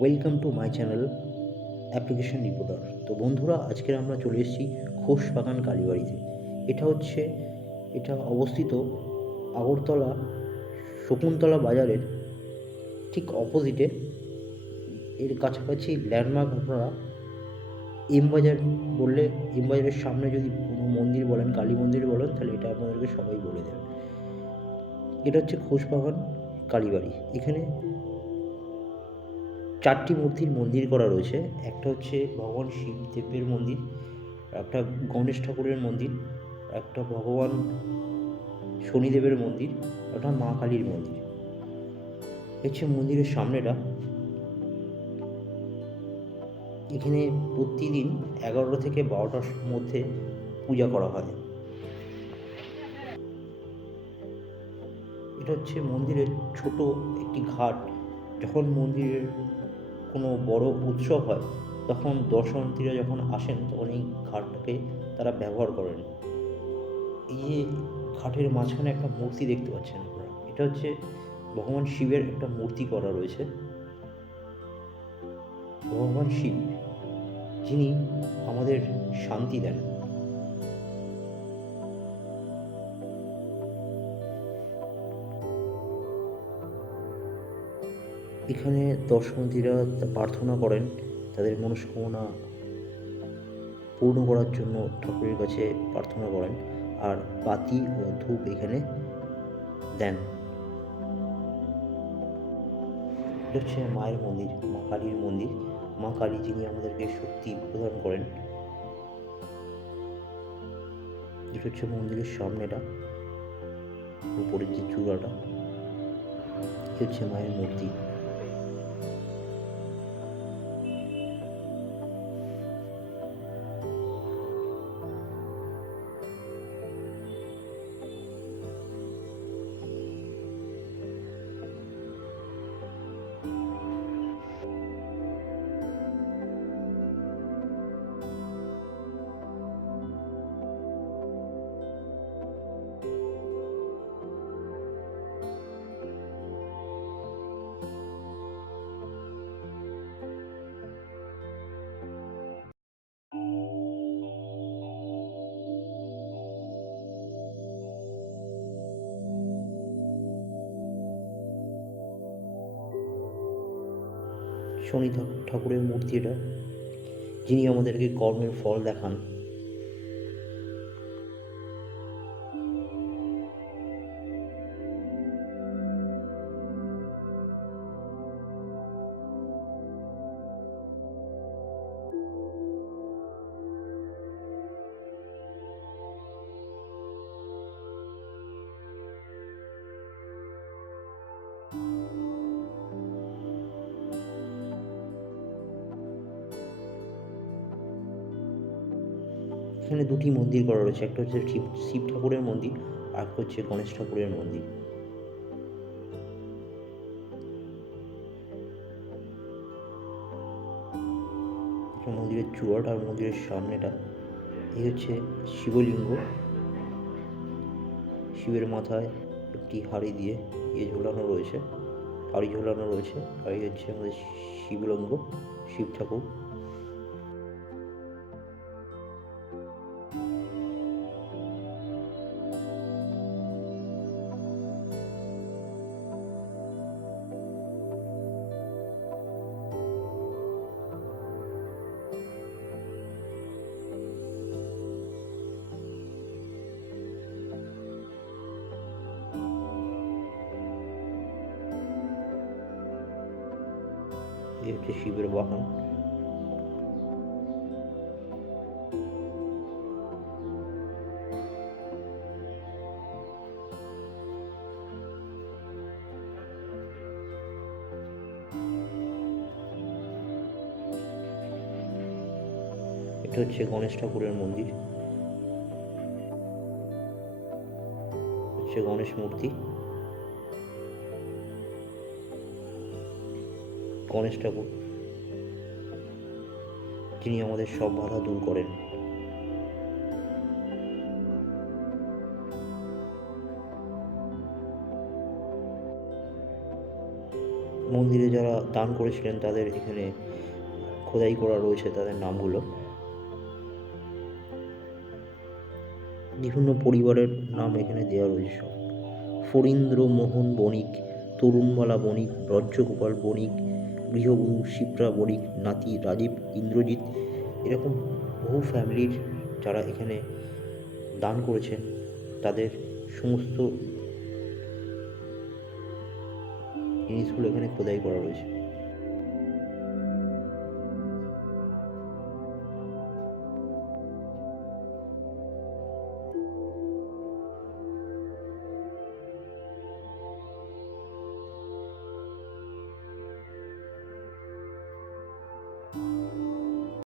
Welcome to my channel application reporter. তো বন্ধুরা, আজকের আমরা চলে এসেছি খোশবাগান কালীবাড়িতে। এটা অবস্থিত আগরতলা শকুন্তলা বাজারের ঠিক অপোজিটে। এর কাছাকাছি ল্যান্ডমার্ক আপনারা এম বাজার বললে, এম বাজারের সামনে যদি কোনো মন্দির বলেন, কালী মন্দির বলেন, তাহলে এটা আপনাদেরকে সবাই বলে দেবে। এটা হচ্ছে খোশবাগান কালীবাড়ি। এখানে চারটি মূর্তির মন্দির করা রয়েছে। একটা হচ্ছে ভগবান শিবদেবের মন্দির, একটা গণেশ ঠাকুরের মন্দির, একটা ভগবান শনিদেবের মন্দির, একটা মা কালীর মন্দির। হচ্ছে মন্দিরের সামনেটা। এখানে প্রতিদিন 11টা থেকে 12টার মধ্যে পূজা করা হয়। এটা হচ্ছে মন্দিরের ছোট একটি ঘাট। যখন মন্দিরের কোনো বড় উৎসব হয়, তখন দর্শনার্থীরা যখন আসেন, তখন এই ঘাটটাকে তারা ব্যবহার করেন। এই যে ঘাটের মাঝখানে একটা মূর্তি দেখতে পাচ্ছেন আপনারা, এটা হচ্ছে ভগবান শিবের একটা মূর্তি করা রয়েছে। ভগবান শিব, যিনি আমাদের শান্তি দেন। এখানে দর্শনার্থীরা প্রার্থনা করেন, তাদের মনস্কামনা পূর্ণ করার জন্য ঠাকুরের কাছে প্রার্থনা করেন, আর বাতি ও ধূপ এখানে দেন। এটা হচ্ছে মায়ের মন্দির, মা কালীর মন্দির। মা কালী, যিনি আমাদেরকে শক্তি প্রদান করেন। এটা হচ্ছে মন্দিরের সামনেটা, উপরের যে চূড়াটা, এটা হচ্ছে মায়ের মূর্তি। শনি ঠাকুরের মূর্তি এটা, যিনি আমাদেরকে কর্মের ফল দেখান। এখানে দুটি মন্দির করা রয়েছে, একটা হচ্ছে শিব ঠাকুরের মন্দির, আর একটা হচ্ছে গণেশ ঠাকুরের মন্দির। মন্দিরের চূড়াটা আর মন্দিরের সামনেটা, এই হচ্ছে শিবলিঙ্গ। শিবের মাথায় একটি হাঁড়ি দিয়ে ঝোলানো রয়েছে, হাঁড়ি ঝোলানো রয়েছে। আর এই হচ্ছে আমাদের শিবলিঙ্গ, শিব ঠাকুর। এই হচ্ছে শিবের বাহন। এটা হচ্ছে গণেশ ঠাকুরের মন্দির, হচ্ছে গণেশ মূর্তি। গণেশ ঠাকুর, যিনি আমাদের সব বাধা দূর করেন। মন্দিরে যারা দান করেছিলেন তাদের এখানে খোদাই করা রয়েছে তাদের নামগুলো। বিভিন্ন পরিবারের নাম এখানে দেওয়া রয়েছে সব। ফণীন্দ্র মোহন বণিক, তরুণমালা বণিক, ব্রজগোপাল বণিক, গৃহবধূ শিপ্রা বণিক, নাতি রাজীব, ইন্দ্রজিৎ, এরকম বহু ফ্যামিলির যারা এখানে দান করেছেন তাদের সমস্ত জিনিসগুলো এখানে খোদাই করা রয়েছে।